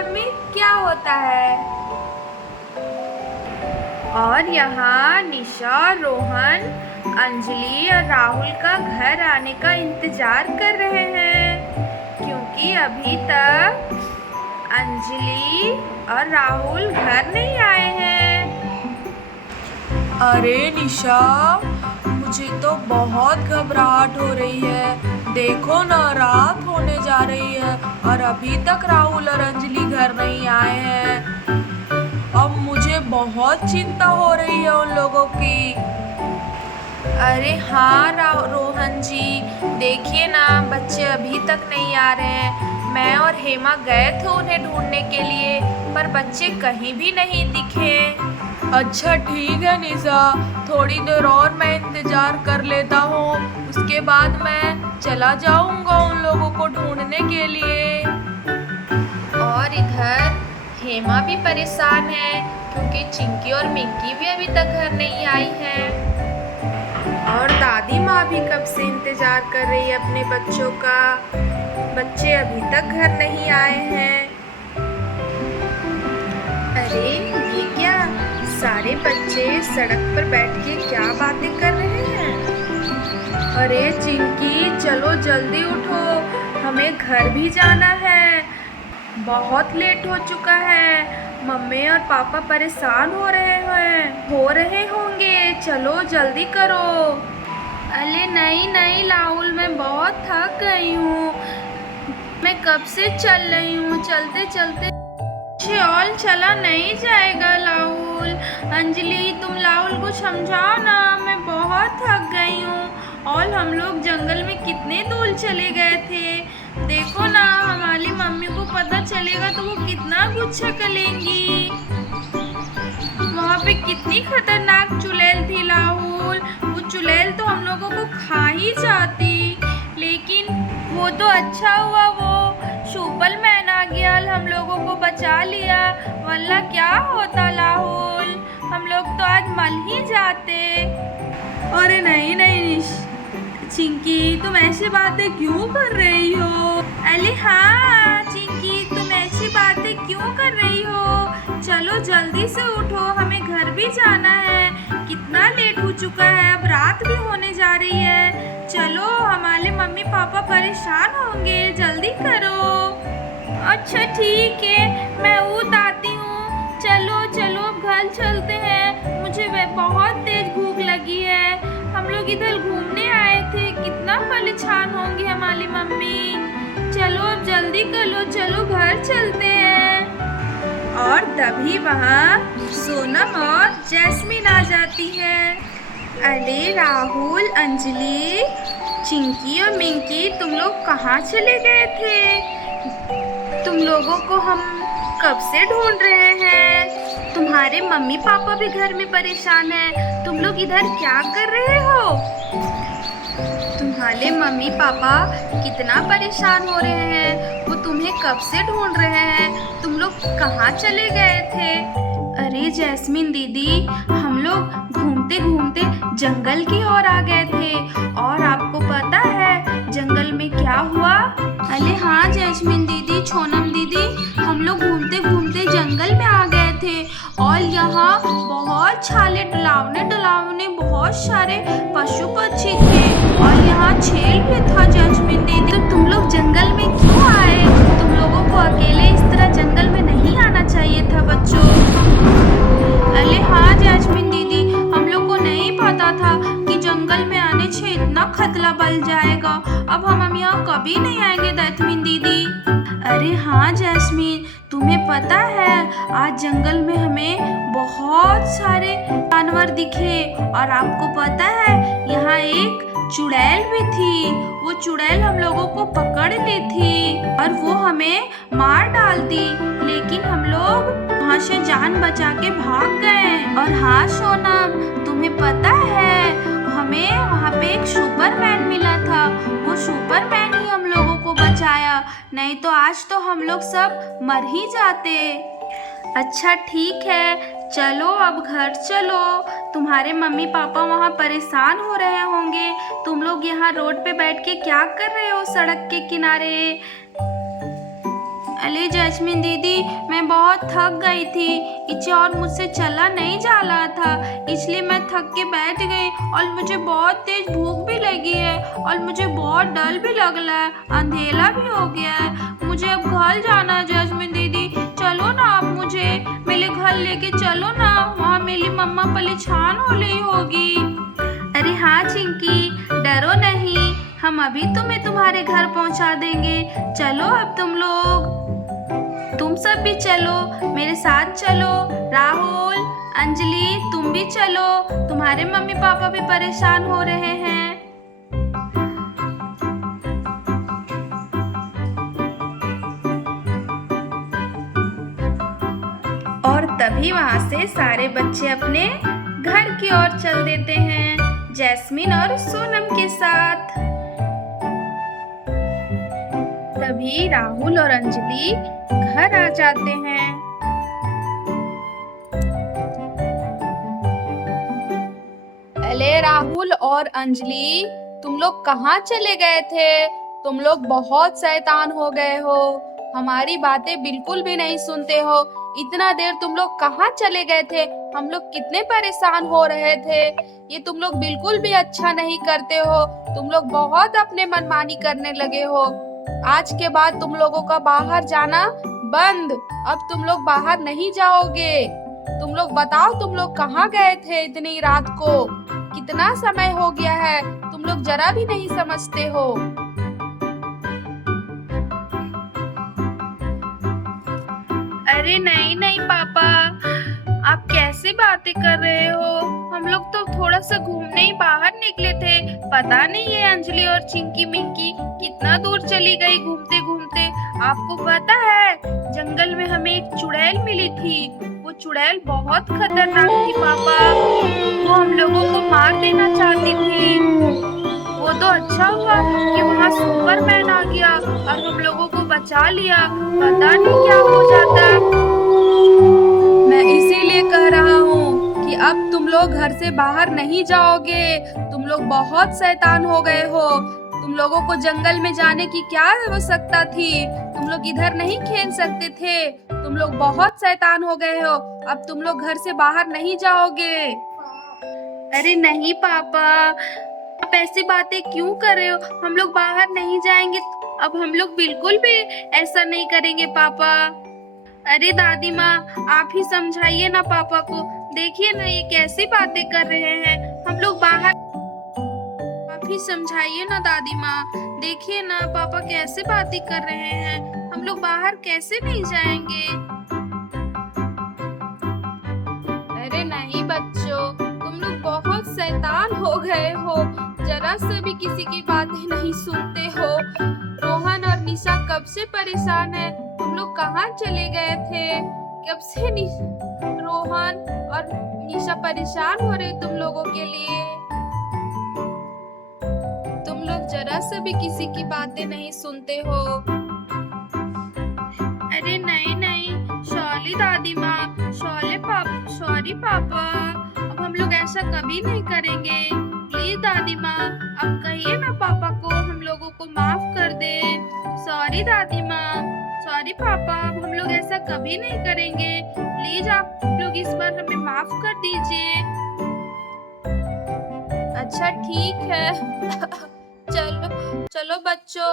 Episode में क्या होता है। और यहाँ निशा, रोहन, अंजलि और राहुल का घर आने का इंतजार कर रहे हैं, क्योंकि अभी तक अंजलि और राहुल घर नहीं आए हैं। अरे निशा, मुझे तो बहुत घबराहट हो रही है। देखो ना, रात होने जा रही है और अभी तक राहुल और अंजलि घर नहीं आए हैं। अब मुझे बहुत चिंता हो रही है उन लोगों की। अरे हाँ रोहन जी, देखिए ना, बच्चे अभी तक नहीं आ रहे हैं। मैं और हेमा गए थे उन्हें ढूंढने के लिए, पर बच्चे कहीं भी नहीं दिखे। अच्छा ठीक है निशा, थोड़ी देर और मैं इंतजार कर लेता हूँ, उसके बाद मैं चला जाऊँगा उन लोगों को ढूंढने के लिए। और इधर हेमा भी परेशान है, क्योंकि चिंकी और मिंकी भी अभी तक घर नहीं आई है। और दादी माँ भी कब से इंतजार कर रही है अपने बच्चों का। बच्चे अभी तक घर नहीं आए हैं। अरे ये क्या, सारे बच्चे सड़क पर बैठ के क्या बातें कर रहे हैं। अरे चिंकी, चलो जल्दी उठो, हमें घर भी जाना है। बहुत लेट हो चुका है। मम्मी और पापा परेशान हो रहे होंगे। चलो जल्दी करो। अरे नहीं नहीं राहुल, मैं बहुत थक गई हूँ। मैं कब से चल रही हूँ, चलते चलते और चला नहीं जाएगा। राहुल, अंजलि, तुम राहुल को समझाओ ना, मैं बहुत थक गई हूँ। और हम लोग जंगल में कितने दूर चले गए थे। देखो ना, हमारी मम्मी को पता चलेगा तो वो कितना गुस्सा करेंगी। वहाँ पे कितनी खतरनाक चुड़ैल थी राहुल। वो चुड़ैल तो हम लोगों को खा ही जाती, लेकिन वो तो अच्छा हुआ वो सुपरमैन आ गया, हम लोगों को बचा लिया। वरना क्या होता राहुल, हम लोग तो आज मर ही जाते। अरे नहीं नहीं चिंकी, तुम ऐसी बातें क्यों कर रही हो? अरे हाँ चिंकी, तुम ऐसी बातें क्यों कर रही हो। चलो जल्दी से उठो, हमें घर भी जाना है। कितना लेट हो चुका है, अब रात भी होने जा रही है। चलो, हमारे मम्मी पापा परेशान होंगे, जल्दी करो। अच्छा ठीक है, मैं उठ आती हूँ। चलो चलो अब घर चलते हैं, मुझे बहुत तेज भूख लगी है। हम लोग इधर घूमने आए थे, कितना परेशान होंगी हमारी मम्मी। चलो अब जल्दी कर लो, चलो घर चलते हैं। और तभी वहाँ सोनम और जैस्मिन आ जाती है। अरे राहुल, अंजलि, चिंकी और मिंकी, तुम लोग कहाँ चले गए थे। तुम लोगों को हम कब से ढूंढ रहे हैं। तुम्हारे मम्मी पापा भी घर में परेशान हैं। तुम लोग इधर क्या कर रहे हो। तुम्हारे मम्मी पापा कितना परेशान हो रहे हैं, वो तुम्हें कब से ढूंढ रहे हैं। तुम लोग कहाँ चले गए थे। अरे जैस्मिन दीदी, हम लोग घूमते घूमते जंगल की ओर आ गए थे, और आपको पता है जंगल में क्या हुआ। अरे हाँ जैस्मिन दीदी, सोनम दीदी, हम लोग घूमते घूमते जंगल में आ गए थे, और यहाँ बहुत सारे डरावने डरावने बहुत सारे पशु पक्षी थे, और यहाँ छेल भी था। जैस्मिन दीदी, तो तुम लोग जंगल में क्यों आए। तुम लोगों को अकेले इस तरह जंगल में नहीं आना चाहिए था बच्चों। अरे हाँ जैस्मिन दीदी, हम लोग को नहीं पता था कि जंगल में आने से इतना खतरा बढ़ जाएगा। अब हम यहाँ कभी नहीं आएंगे जैस्मिन दीदी। अरे हाँ जैस्मिन, तुम्हें पता है आज जंगल में हमें बहुत सारे जानवर दिखे, और आपको पता है यहाँ एक चुड़ैल भी थी। वो चुड़ैल हम लोगों को पकड़ ली थी और वो हमें मार डालती, लेकिन हम लोग वहाँ से जान बचा के भाग गए। और हाँ सोनम, तुम्हें पता है हमें वहाँ पे एक सुपरमैन मिला था। वो सुपरमैन ही हम लोगों को बचाया, नहीं तो आज तो हम लोग सब मर ही जाते। अच्छा ठीक है, चलो अब घर चलो। तुम्हारे मम्मी पापा वहाँ परेशान हो रहे होंगे। तुम लोग यहाँ रोड पे बैठ के क्या कर रहे हो सड़क के किनारे। अरे जैस्मिन दीदी, मैं बहुत थक गई थी इसे और मुझसे चला नहीं जा रहा था, इसलिए मैं थक के बैठ गई और मुझे बहुत तेज भूख भी लगी है और मुझे बहुत डर भी लग रहा है, अंधेरा भी हो गया है। मुझे अब घर जाना है जैस्मिन दीदी, चलो ना आप मुझे मेरे घर लेके चलो ना, वहाँ मेरी मम्मा परेशान हो रही होगी। अरे हाँ चिंकी, डरो नहीं, हम अभी तुम्हें तुम्हारे घर पहुंचा देंगे। चलो अब तुम सब भी चलो, मेरे साथ चलो। राहुल, अंजलि, तुम भी चलो, तुम्हारे मम्मी पापा भी परेशान हो रहे हैं। और तभी वहां से सारे बच्चे अपने घर की ओर चल देते हैं, जैस्मिन और सोनम के साथ। तभी राहुल और अंजलि घर आ जाते हैं। अरे राहुल और अंजलि, तुम लोग कहाँ चले गए थे? तुम लोग बहुत शैतान हो गए हो, हमारी बातें बिल्कुल भी नहीं सुनते हो। इतना देर तुम लोग कहाँ चले गए थे? हम लोग कितने परेशान हो रहे थे। ये तुम लोग बिल्कुल भी अच्छा नहीं करते हो, तुम लोग बहुत अपने मनमानी करने लगे हो। आज के बाद तुम लोगों का बाहर जाना बंद, अब तुम लोग बाहर नहीं जाओगे। तुम लोग बताओ, तुम लोग कहाँ गए थे इतनी रात को? कितना समय हो गया है, तुम लोग जरा भी नहीं समझते हो। अरे नहीं नहीं पापा, आप कैसे बातें कर रहे हो? हम लोग तो थोड़ा सा घूमने ही बाहर निकले थे, पता नहीं ये अंजलि और चिंकी मिंकी कितना दूर चली गई घूमते घूमते। आपको पता है, जंगल में हमें एक चुड़ैल मिली थी, वो चुड़ैल बहुत खतरनाक थी पापा, वो हम लोगों को मार देना चाहती थी। वो तो अच्छा हुआ कि वहाँ सुपरमैन आ गया और हम लोगों को बचा लिया, पता नहीं क्या हो जाता। मैं इसीलिए कह रहा हूँ कि अब तुम लोग घर से बाहर नहीं जाओगे, तुम लोग बहुत शैतान हो गए हो। तुम लोगों को जंगल में जाने की क्या आवश्यकता थी? तुम लोग इधर नहीं खेल सकते थे, तुम लोग बहुत शैतान हो गए हो, अब तुम लोग घर से बाहर नहीं जाओगे। अरे नहीं पापा, आप ऐसी बातें क्यों कर रहे हो? हम लोग बाहर नहीं जाएंगे, अब हम लोग बिल्कुल भी ऐसा नहीं करेंगे पापा। अरे दादी माँ, आप ही समझाइए ना पापा को, देखिए ना ये कैसी बातें कर रहे हैं, हम लोग बाहर। आप ही समझाइए ना दादी माँ, देखिए ना पापा कैसे बातें कर रहे हैं, हम लोग बाहर कैसे नहीं जाएंगे। अरे नहीं बच्चों, तुम लोग बहुत शैतान हो गए हो, जरा से भी किसी की बातें नहीं सुनते हो। रोहन और निशा कब से परेशान है, तुम लोग कहाँ चले गए थे? कब से रोहन और निशा परेशान हो रहे तुम लोगों के लिए। तुम लोग जरा से भी किसी की बातें नहीं सुनते हो। अरे नहीं नहीं, सॉरी दादी माँ, सॉरी पापा, अब हम लोग ऐसा कभी नहीं करेंगे। प्लीज दादी माँ, अब कहिए ना पापा को हम लोगों को माफ कर दे। सॉरी दादी माँ, सॉरी पापा, अब हम लोग ऐसा कभी नहीं करेंगे, प्लीज आप लोग इस बार हमें माफ कर दीजिए। अच्छा ठीक है। चलो चलो बच्चों,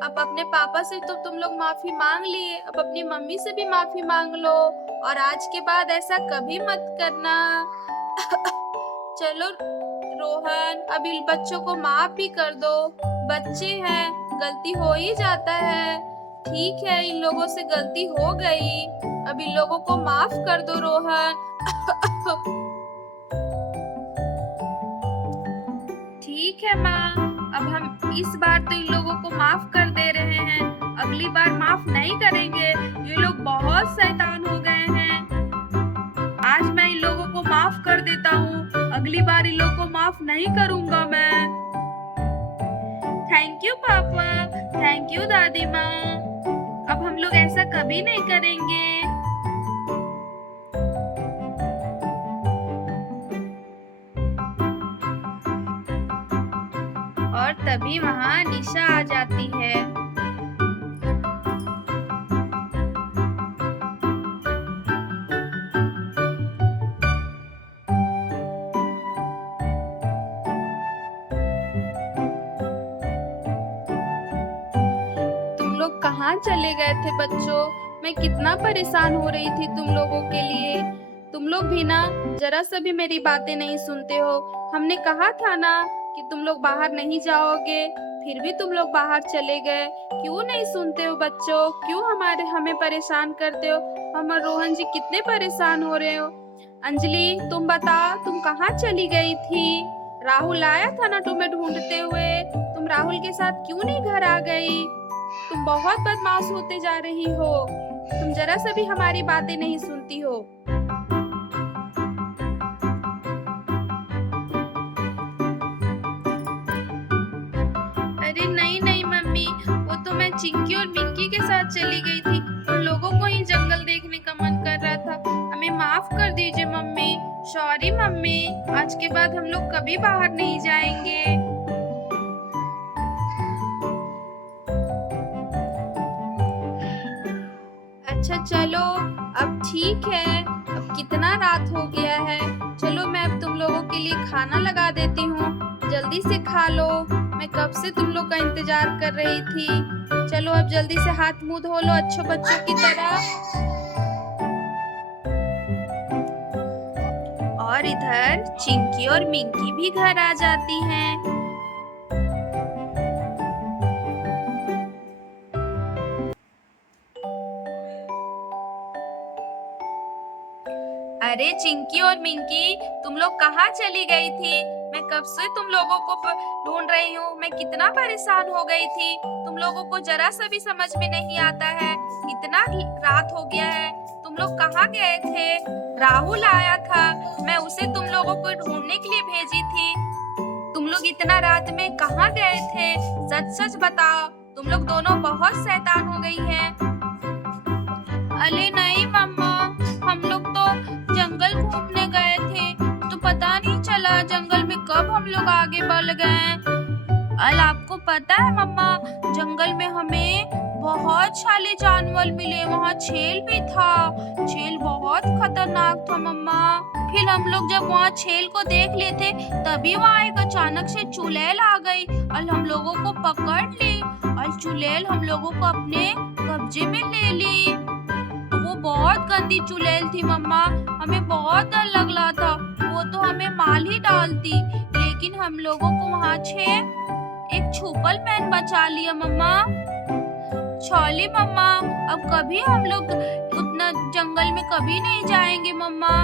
अब अपने पापा से तो तुम लोग माफी मांग लिए, अब अपनी मम्मी से भी माफी मांग लो और आज के बाद ऐसा कभी मत करना। चलो रोहन, अभी बच्चों को माफ भी कर दो, बच्चे हैं, गलती हो ही जाता है। ठीक है, इन लोगों से गलती हो गई, अब इन लोगों को माफ कर दो रोहन। ठीक है माँ, अब हम इस बार तो इन लोगों को माफ कर दे रहे हैं, अगली बार माफ नहीं करेंगे, ये लोग बहुत शैतान हो गए हैं। आज मैं इन लोगों को माफ कर देता हूँ, अगली बार इन लोगों को माफ नहीं करूँगा मैं। थैंक यू पापा, थैंक यू दादी माँ, अब हम लोग ऐसा कभी नहीं करेंगे। और तभी वहाँ निशा आ जाती है। कहाँ चले गए थे बच्चों? मैं कितना परेशान हो रही थी तुम लोगों के लिए। तुम लोग भी ना जरा सा भी मेरी बातें नहीं सुनते हो। हमने कहा था ना कि तुम लोग बाहर नहीं जाओगे, फिर भी तुम लोग बाहर चले गए। क्यों नहीं सुनते हो बच्चों? क्यों हमें परेशान करते हो? हम और रोहन जी कितने परेशान हो रहे हो। अंजलि तुम बता, तुम कहाँ चली गई थी? राहुल आया था ना तुम्हें ढूंढते हुए, तुम राहुल के साथ क्यों नहीं घर आ गई? तुम बहुत बदमाश होते जा रही हो। तुम जरा सा भी हमारी बातें नहीं सुनती हो। अरे नहीं नहीं मम्मी, वो तो मैं चिंकी और मिंकी के साथ चली गई थी। उन लोगों को ही जंगल देखने का मन कर रहा था। हमें माफ कर दीजिए मम्मी। सॉरी मम्मी, आज के बाद हम लोग कभी बाहर नहीं जाएंगे। अच्छा चलो, अब ठीक है। अब कितना रात हो गया है। चलो मैं अब तुम लोगों के लिए खाना लगा देती हूँ, जल्दी से खा लो। मैं कब से तुम लोग का इंतजार कर रही थी। चलो अब जल्दी से हाथ मुंह धो लो अच्छे बच्चों की तरह। और इधर चिंकी और मिंकी भी घर आ जाती हैं। अरे चिंकी और मिंकी, तुम लोग कहाँ चली गई थी? मैं कब से तुम लोगों को ढूंढ रही हूँ। मैं कितना परेशान हो गई थी। तुम लोगों को जरा सा भी समझ में नहीं आता है। इतना रात हो गया है, तुम लोग कहाँ गए थे? राहुल आया था, मैं उसे तुम लोगों को ढूंढने के लिए भेजी थी। तुम लोग इतना रात में कहाँ गए थे? सच सच बताओ, तुम लोग दोनों बहुत शैतान हो गई हैं। अरे नहीं मम्मा, हम लोग तो जंगल घूमने गए थे, तो पता नहीं चला जंगल में कब हम लोग आगे बढ़ गए। अल आपको पता है मम्मा, जंगल में हमें बहुत सारे जानवर मिले। वहाँ छेल भी था। छेल बहुत खतरनाक था मम्मा। फिर हम लोग जब वहाँ छेल को देख लिए थे, तभी वहाँ एक अचानक से चुड़ैल आ गई और हम लोगों को पकड़ ली। और चुड़ैल हम लोगों को अपने कब्जे में ले ली। वो बहुत गंदी चुड़ैल थी मम्मा, हमें बहुत डर लग रहा था। वो तो हमें मार ही डालती, लेकिन हम लोगों को वहाँ से एक छुपल मैन बचा लिया मम्मा। सॉरी मम्मा, अब कभी हम लोग उतना जंगल में कभी नहीं जाएंगे मम्मा।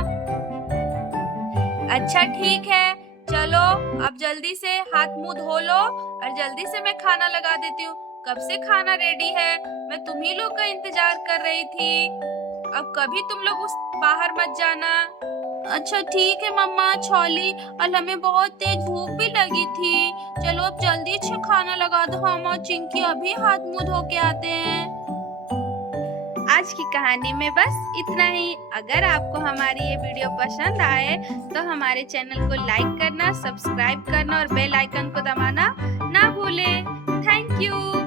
अच्छा ठीक है, चलो अब जल्दी से हाथ मुंह धो लो और जल्दी से मैं खाना लगा देती हूँ। कब से खाना रेडी है, मैं तुम ही लोग का इंतजार कर रही थी। अब कभी तुम लोग उस बाहर मत जाना। अच्छा ठीक है मम्मा, छोली, और हमें बहुत तेज भूख भी लगी थी। चलो अब जल्दी से खाना लगा दो। हम और चिंकी अभी हाथ मुंह धो के आते हैं। आज की कहानी में बस इतना ही। अगर आपको हमारी ये वीडियो पसंद आए तो हमारे चैनल को लाइक करना, सब्सक्राइब करना और बेल आइकन को दबाना ना भूलें। Thank you.